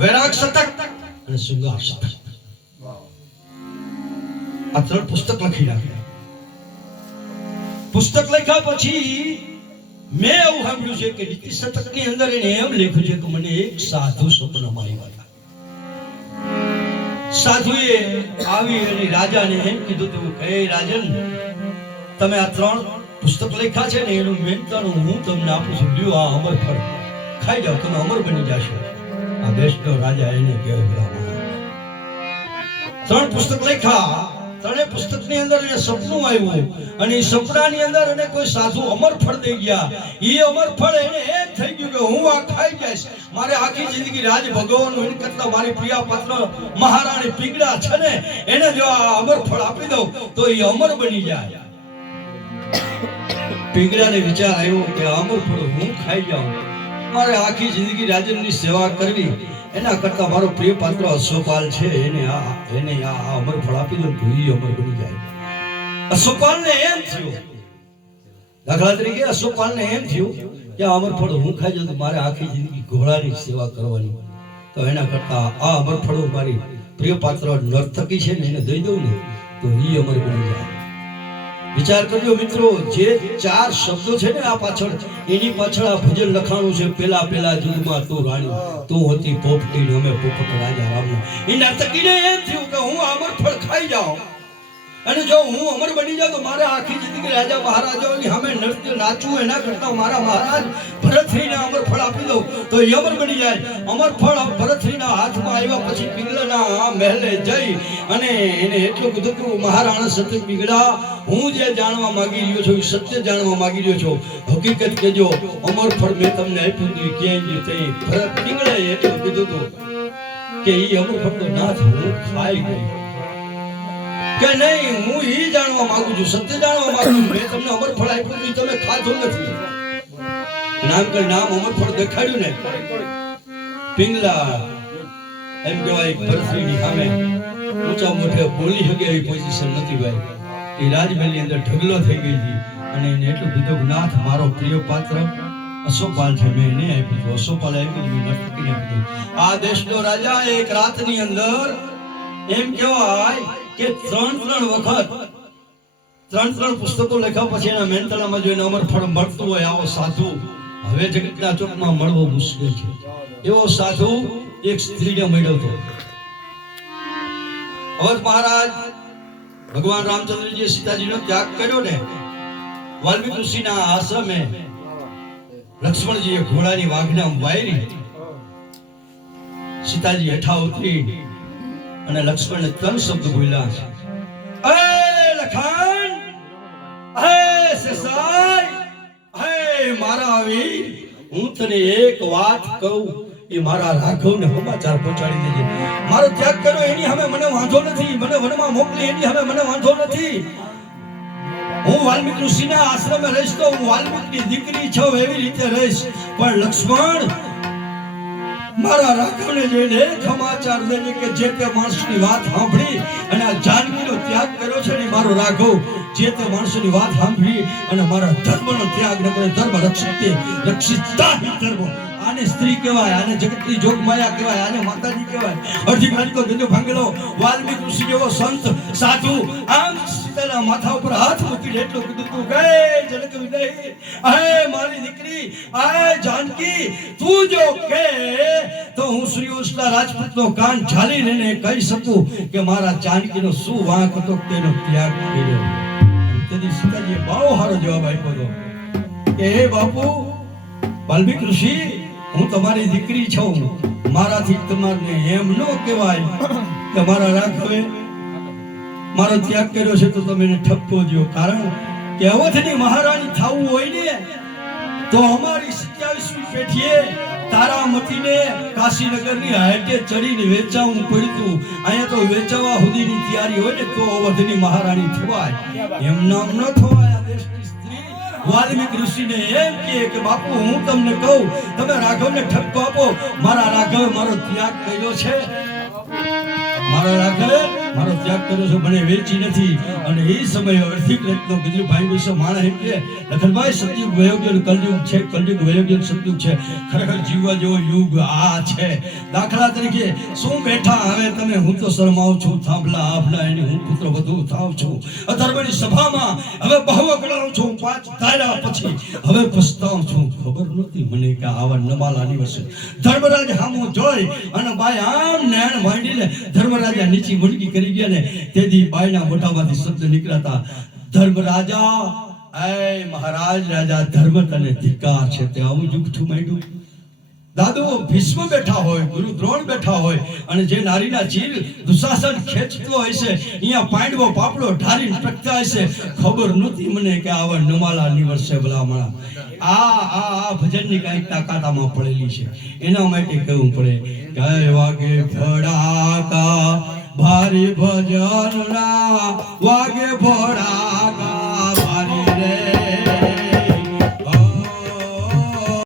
વૈરાગ શતક અને શૃંગાર શતક આ ત્રણ પુસ્તક લખી નાખ્યા. પુસ્તક લખ્યા પછી મેં એવું સાંભળ્યું છે કે નીતિ શતકની અંદર એને એમ લખ્યું છે કે મને એક સાધુ સપનામાં આવ્યા હતા. સાધુએ આવી અને રાજાને એમ કીધું હતું કે રાજન, તમે આ ત્રણ પુસ્તક લખ્યા છે ને એનું મહેનતાણું હું તમને આપું છું, લ્યો આ અમર ફળ ખાઈ જાઓ, તમે અમર બની જશો. આ દેશનો રાજા એને કહેવાય. ત્રણ પુસ્તક લખ્યા, ત્રણેય પુસ્તકની અંદર એને સપનું આવ્યું અને એ સપનાની અંદર એને કોઈ સાધુ અમર ફળ દઈ ગયા. એ અમર ફળ એને એમ થઈ ગયું કે હું આ ખાઈ જઈશ, મારે આખી જિંદગી રાજ ભોગવવાનું, એને કરતા મારી પ્રિય પાત્ર મહારાણી પીગડા છે ને એને જો આ અમર ફળ આપી દઉં તો એ અમર બની જાય. પીગડાને વિચાર આવ્યો કે અમર ફળ હું ખાઈ જાઉં, મારે આખી જિંદગી રાજનની સેવા કરવી, એના કરતા મારો પ્રિય પાત્ર અશોકપાલ છે એને આ અમર ફળ આપી દઉં તો એ અમર બની જાય. અશોકપાલને એમ થયું, દાખલા તરીકે અશોકપાલને એમ થયું કે આ અમર ફળ હું ખાઈ જાઉં તો મારે આખી જિંદગી ઘોડાની સેવા કરવાની, તો એના કરતા આ અમર ફળો મારી પ્રિય પાત્ર નર્તકી છે ને એને દઈ દઉં ને તો એ અમર બની જાય. વિચાર કરજો મિત્રો, જે ચાર શબ્દો છે ને આ પાછળ, એની પાછળ આ ભજન લખાણું છે. પેલા જુગમાં તું રાણી, તું હતી પોપટી ને અમે પોપટ રાજા રામનો. એ નર્તકીને એમ થયું કે હું અમર ફળ ખાઈ જાઉં અને જો હું અમર બની જાઉં તો મારે આખી જિંદગી રાજા મહારાજાઓની સામે નૃત્ય નાચવું, એના કરતા મારા મહારાજ ભરતશ્રીને અમર ફળ આપી દઉં તો એ અમર બની જાય. અમર ફળ ભરતશ્રીના હાથમાં આવ્યા પછી પિંગલાના મહેલે જઈ અને એને એટલું કીધું કે મહારાણા સત્ય પીગળા, હું જે જાણવા માંગી રહ્યો છું એ સત્ય જાણવા માંગી રહ્યો છું, હકીકત કેજો. અમર ફળ મેં તમને આપ્યું હતું ક્યાંય થઈ. ભરત પીગળાએ એટલું કીધું હતું કે એ અમર ફળ તો નાથ હું ખાઈ ગઈ કે નહીં, હું ઈ જાણવા માંગુ છું, સત્ય જાણવા માંગુ છું. મેં તમને અમર ફળ આપ્યું હતું, તમે ખાધું નથી. નામ અમર ફળ દેખાડ્યું ને, પિંગલા એમ કહેવાય ભરતશ્રીની સામે ઊંચા મોઢે બોલી શકે એવી પોઝિશન નથી ભાઈ. એ રાજમહેલની અંદર ઢગલો થઈ ગઈ હતી અને એને એટલું કીધું કે નાથ મારો પ્રિય પાત્ર અશોકપાલ છે, મેં એને આપ્યું હતું. અશોકપાલ આપ્યું, મેં નર્તકીને આપ્યું. આ દેશનો રાજા એક રાતની અંદર એમ કહેવાય કે ત્રણ પુસ્તકો લખ્યા પછી એના મેન્ટલામાં જોઈને અમર ફળ મળતું હોય આવો સાધુ હવે જગતના ચોકમાં મળવો મુશ્કેલ છે. એવો સાધુ એક સ્ત્રીને મળ્યો હતો. અવધ મહારાજ ભગવાન રામચંદ્રજીએ સીતાજીનો ત્યાગ કર્યો ને, વાલ્મીકી ઋષિના આશ્રમે લક્ષ્મણજીએ ઘોડાની વાઘના વાયરી, સીતાજી હેઠા ઉતરી અને લક્ષ્મણને ત્રણ શબ્દ બોલ્યા છે. હે લખન, હે સેસાઈ, હે મારા વીર, હું તને એક વાત કહું, એ મારા રાઘવને સમાચાર પહોંચાડી દેજે. મારો ત્યાગ કર્યો એની હવે મને વાંધો નથી, મને વનમાં મોકલી એની હવે મને વાંધો નથી. હું વાલ્મીકી ઋષિના આશ્રમે રહીશ તો હું વાલ્મીકીની દીકરી છું એવી રીતે રહીશ, પણ લક્ષ્મણ મારા રાઘવને જઈને સમાચાર દેજે કે જે તે માણસની વાત સાંભળી અને આ જાનકીનો ત્યાગ કર્યો છે ને, મારો રાઘવ જે તે માણસની વાત સાંભળી અને મારા ધર્મનો ત્યાગ ન કરે, ધર્મ રક્ષિતા ધર્મ. આને સ્ત્રી કહેવાય, આને જગતની જોગ માયા કહેવાય, આને માતાજી કહેવાય. અડધી ઘાટકો ધંધો ભાંગેલો વાલ્મીકી ઋષિ જેવો સંત સાધુ આમ સીતાના માથા ઉપર હાથ મૂકીને એટલું કીધું તું કે જનક વિદય, હે મારી દીકરી, હે જાનકી, તું જો કે તો હું શ્રી ઉષ્ણા રાજપૂતનો કાન ઝાલીને એને કહી શકું કે મારા જાનકીનો શું વાંક હતો, તેનો ત્યાગ કર્યો. તેથી સીતાજીએ બહુ સારો જવાબ આપ્યો હતો કે હે બાપુ વાલ્મીકી ઋષિ, હું તમારી દીકરી છું, મારાથી તમારને એમ ન કહેવાય કે મારા રાઘવે મારો ત્યાગ કર્યો છે તો તમે એને ઠપકો દો. કારણ કે અવધની મહારાણી થવું હોય ને તો અમારી 27મી પેઢીએ તારામતીને કાશીનગરની હાઈટે ચડીને વેચાવું પડતું. અહીંયા તો વેચાવા સુધીની તૈયારી હોય ને તો અવધની મહારાણી થવાય, એમ નામ ન થવાય. વાલ્મીકી ઋષિને એમ કે બાપુ હું તમને કહું, તમે રાઘવને ઠપકો આપો. મારા રાઘવે મારો ત્યાગ કર્યો છે, મારા રાઘવે મારો ત્યાગ કર્યો છે મને વેચી નથી. અને એ સમયે અર્ધિક રત્નો ગજુભાઈ વિશે માણસ એમ કે લખનભાઈ સતયુગ વયો ગયો કલયુગ છે, કલયુગ વયો ગયો સતયુગ છે. ખરેખર જીવવા જેવો યુગ આ છે. દાખલા તરીકે શું બેઠા હવે તમે, હું તો શરમાઉં છું, થાંભલા આભલા એની હું પુત્ર વધુ થાવ છું. અધર્મની સભામાં હવે બહુ અકળાઉં છું, 5 દાયરા પછી હવે પછતાઉં છું. ખબર નહોતી મને કે આવા નમાલાની વર્ષે ધર્મરાજ હામું જોઈ અને બાઈ આમ નેણ માંડીને ધર્મરાજા નીચી મુંડકી કરી ગયા ને તેથી બાઈના મોઢામાંથી શબ્દ નીકળ્યા, ધર્મરાજા એ મહારાજ રાજા ધર્મ તને ધિક્કાર છે. તે આવું જુઠ્ઠું માંડ્યું. દાદો ભીષ્મ બેઠા હોય, ગુરુ દ્રોણ બેઠા હોય અને જે નારીના ચીર દુશાસન ખેંચતો હોય છે, અહીંયા પાંડવો પાપડો ઢારીને ટકતા હશે. ખબર નહોતી મને કે આવા નમાલા નિવર્ષે ભલામણા. આ ભજનની કઈક તાકાતામાં પડેલી છે. એના માટે કહેવું પડે કે વાગે ફડાકા ભારી ભજનના વાગે ફડાકા